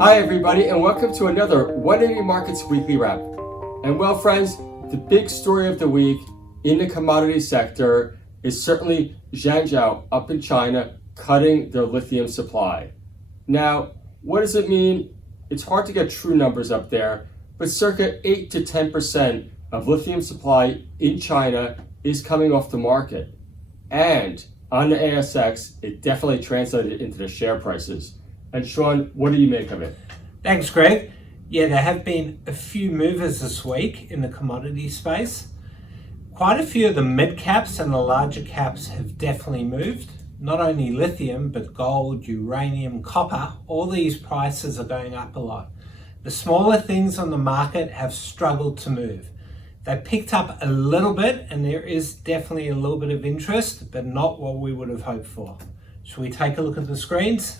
Hi everybody, and welcome to another 180 Markets Weekly Wrap. And well friends, the big story of the week in the commodity sector is certainly Zhangjiao up in China cutting their lithium supply. Now, what does it mean? It's hard to get true numbers up there, but circa 8 to 10% of lithium supply in China is coming off the market. And on the ASX, it definitely translated into the share prices. And Sean, what do you make of it? Thanks, Greg. Yeah, there have been a few movers this week in the commodity space. Quite a few of the mid caps and the larger caps have definitely moved. Not only lithium, but gold, uranium, copper, all these prices are going up a lot. The smaller things on the market have struggled to move. They picked up a little bit and there is definitely a little bit of interest, but not what we would have hoped for. Should we take a look at the screens?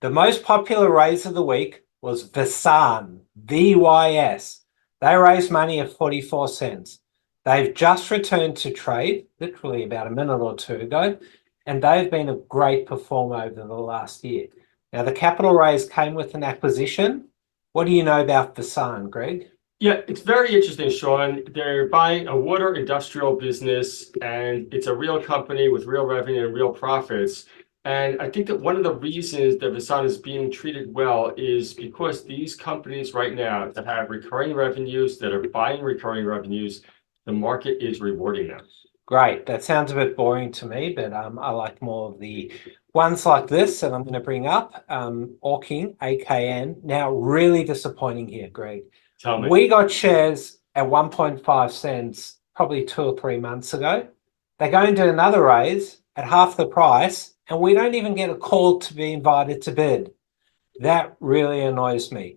The most popular raise of the week was Thean, VYS. They raised money at 44 cents. They've just returned to trade, literally about a minute or two ago, and they've been a great performer over the last year. Now, the capital raise came with an acquisition. What do you know about Thean, Greg? Yeah, it's very interesting, Sean. They're buying a water industrial business, and it's a real company with real revenue and real profits. And I think that one of the reasons that Thean is being treated well is because these companies right now that have recurring revenues, that are buying recurring revenues, the market is rewarding them. Great. That sounds a bit boring to me, but I like more of the ones like this, and I'm going to bring up Orking, AKN. Now, really disappointing here, Greg. Tell me. We got shares at 1.5 cents probably 2 or 3 months ago. They're going to another raise at half the price, and we don't even get a call to be invited to bid. That really annoys me.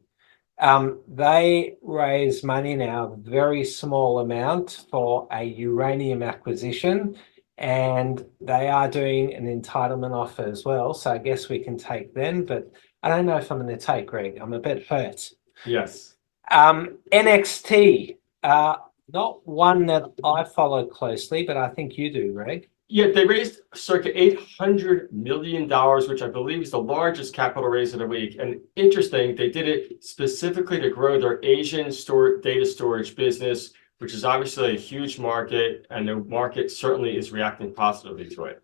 They raise money now, a very small amount for a uranium acquisition, and they are doing an entitlement offer as well. So I guess we can take them, but I don't know if I'm going to take, Greg. I'm a bit hurt. Yes. NXT, not one that I follow closely, but I think you do, Greg. Yeah, they raised circa $800 million, which I believe is the largest capital raise of the week. And interesting, they did it specifically to grow their Asian data storage business, which is obviously a huge market, and the market certainly is reacting positively to it.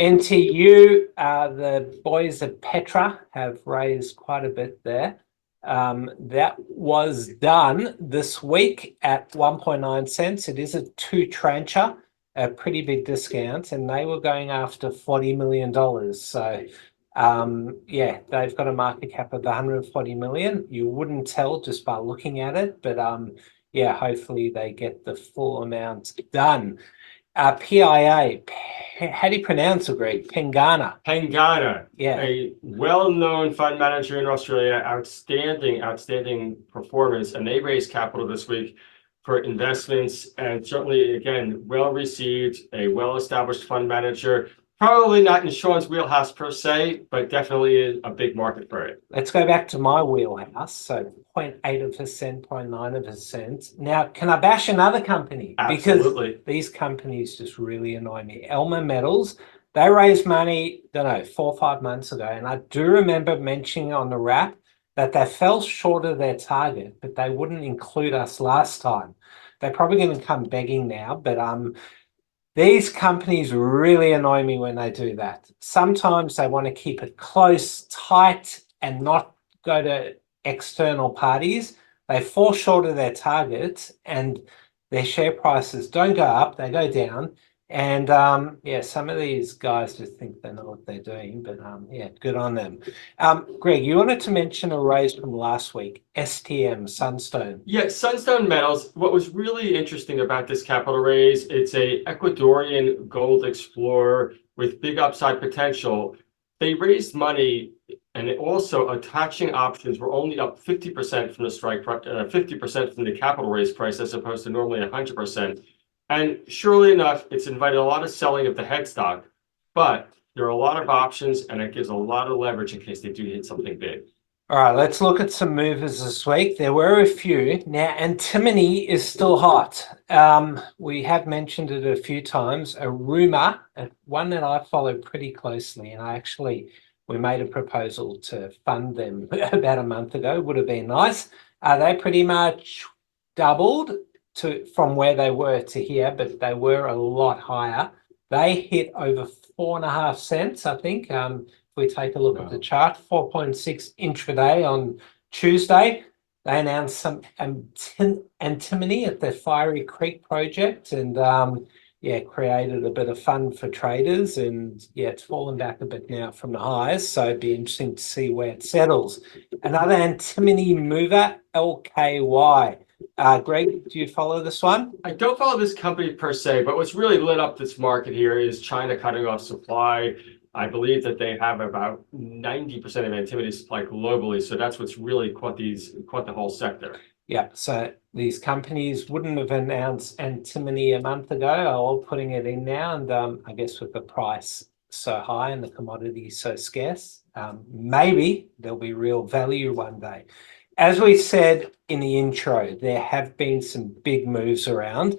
NTU, the boys at Petra have raised quite a bit there. That was done this week at 1.9 cents. It is a 2-trancher. A pretty big discount, and they were going after $40 million. So, yeah, they've got a market cap of 140 million. You wouldn't tell just by looking at it, but yeah, hopefully they get the full amount done. PIA, how do you pronounce it, Greg? Penana. Penana, yeah, a well-known fund manager in Australia, outstanding performance, and they raised capital this week for investments, and certainly, again, well-received, a well-established fund manager. Probably not in Sean's wheelhouse per se, but definitely a big market for it. Let's go back to my wheelhouse. So 0.8%, 0.9%. Now, can I bash another company? Absolutely. Because these companies just really annoy me. Elmer Medals, they raised money, don't know, 4 or 5 months ago. And I do remember mentioning on the wrap that they fell short of their target, but they wouldn't include us last time. They're probably going to come begging now, but these companies really annoy me when they do that. Sometimes they want to keep it close, tight, and not go to external parties. They fall short of their targets, and their share prices don't go up, they go down. And yeah, some of these guys just think they know what they're doing, but yeah, good on them. Greg, you wanted to mention a raise from last week, STM, Sunstone. Yeah, Sunstone Metals. What was really interesting about this capital raise, it's a Ecuadorian gold explorer with big upside potential. They raised money, and also attaching options were only up 50% from the strike, 50% from the capital raise price, as opposed to normally 100%. And surely enough, it's invited a lot of selling of the headstock, but there are a lot of options, and it gives a lot of leverage in case they do hit something big. All right, let's look at some movers this week. There were a few. Now, Antimony is still hot. We have mentioned it a few times. A rumor, one that I follow pretty closely, and I actually We made a proposal to fund them about a month ago. Would have been nice. They pretty much doubled from where they were to here, but they were a lot higher. They hit over 4.5 cents, I think. If we take a look at the chart, 4.6 intraday on Tuesday. They announced some antimony at the Fiery Creek project, and created a bit of fun for traders. And it's fallen back a bit now from the highs, so it'd be interesting to see where it settles. Another antimony mover, LKY. Greg, do you follow this one? I don't follow this company per se, but what's really lit up this market here is China cutting off supply. I believe that they have about 90% of antimony supply globally, so that's what's really caught the whole sector. Yeah, so these companies wouldn't have announced antimony a month ago, all putting it in now, and I guess with the price so high and the commodity so scarce, maybe there'll be real value one day. As we said in the intro, there have been some big moves around.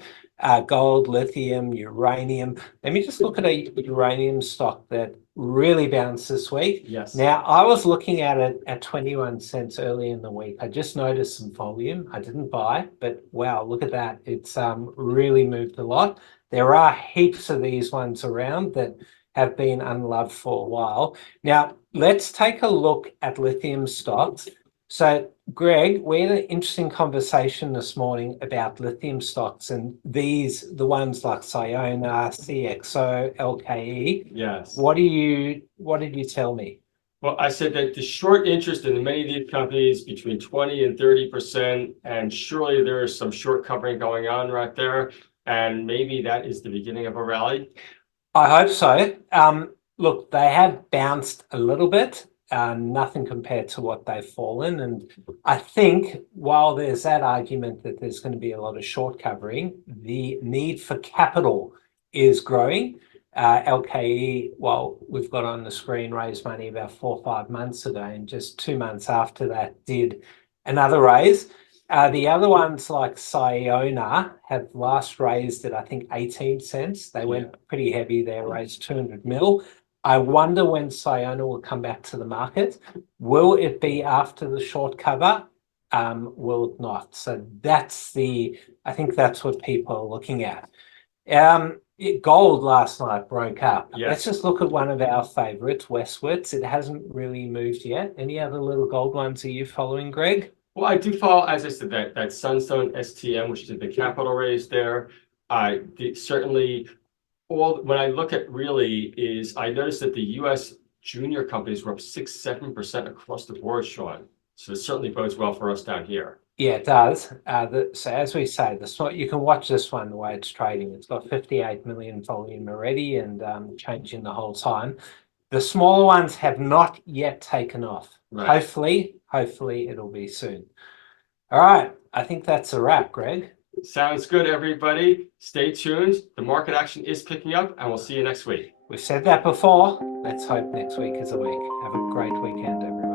Gold, lithium, uranium. Let me just look at a uranium stock that really bounced this week. Yes. Now, I was looking at it at 21 cents early in the week. I just noticed some volume. I didn't buy, but wow, look at that. It's really moved a lot. There are heaps of these ones around that have been unloved for a while. Now, let's take a look at lithium stocks. So, Greg, we had an interesting conversation this morning about lithium stocks, and the ones like Sayona, CXO, LKE. Yes. What did you tell me? Well, I said that the short interest in many of these companies between 20 and 30%, and surely there is some short covering going on right there, and maybe that is the beginning of a rally. I hope so. Look, they have bounced a little bit. Nothing compared to what they've fallen. And I think while there's that argument that there's going to be a lot of short covering, the need for capital is growing. LKE, well, we've got on the screen, raised money about 4 or 5 months ago, and just 2 months after that did another raise. The other ones like Sayona have last raised at, I think, 18 cents. They went pretty heavy there, raised 200 mil. I wonder when Sayona will come back to the market. Will it be after the short cover? Will it not? So I think that's what people are looking at. Gold last night broke up. Yes. Let's just look at one of our favorites, Westwood. It hasn't really moved yet. Any other little gold ones are you following, Greg? Well, I do follow, as I said, that Sunstone STM, which did the capital raise there. Certainly, when I look at really is I noticed that the U.S. junior companies were up 6-7% across the board, Sean. So it certainly bodes well for us down here. Yeah, it does. So as we say, you can watch this one the way it's trading. It's got 58 million volume already and changing the whole time. The smaller ones have not yet taken off. Right. Hopefully it'll be soon. All right, I think that's a wrap, Greg. Sounds good, everybody. Stay tuned. The market action is picking up, and we'll see you next week. We've said that before. Let's hope next week is a week. Have a great weekend, everyone.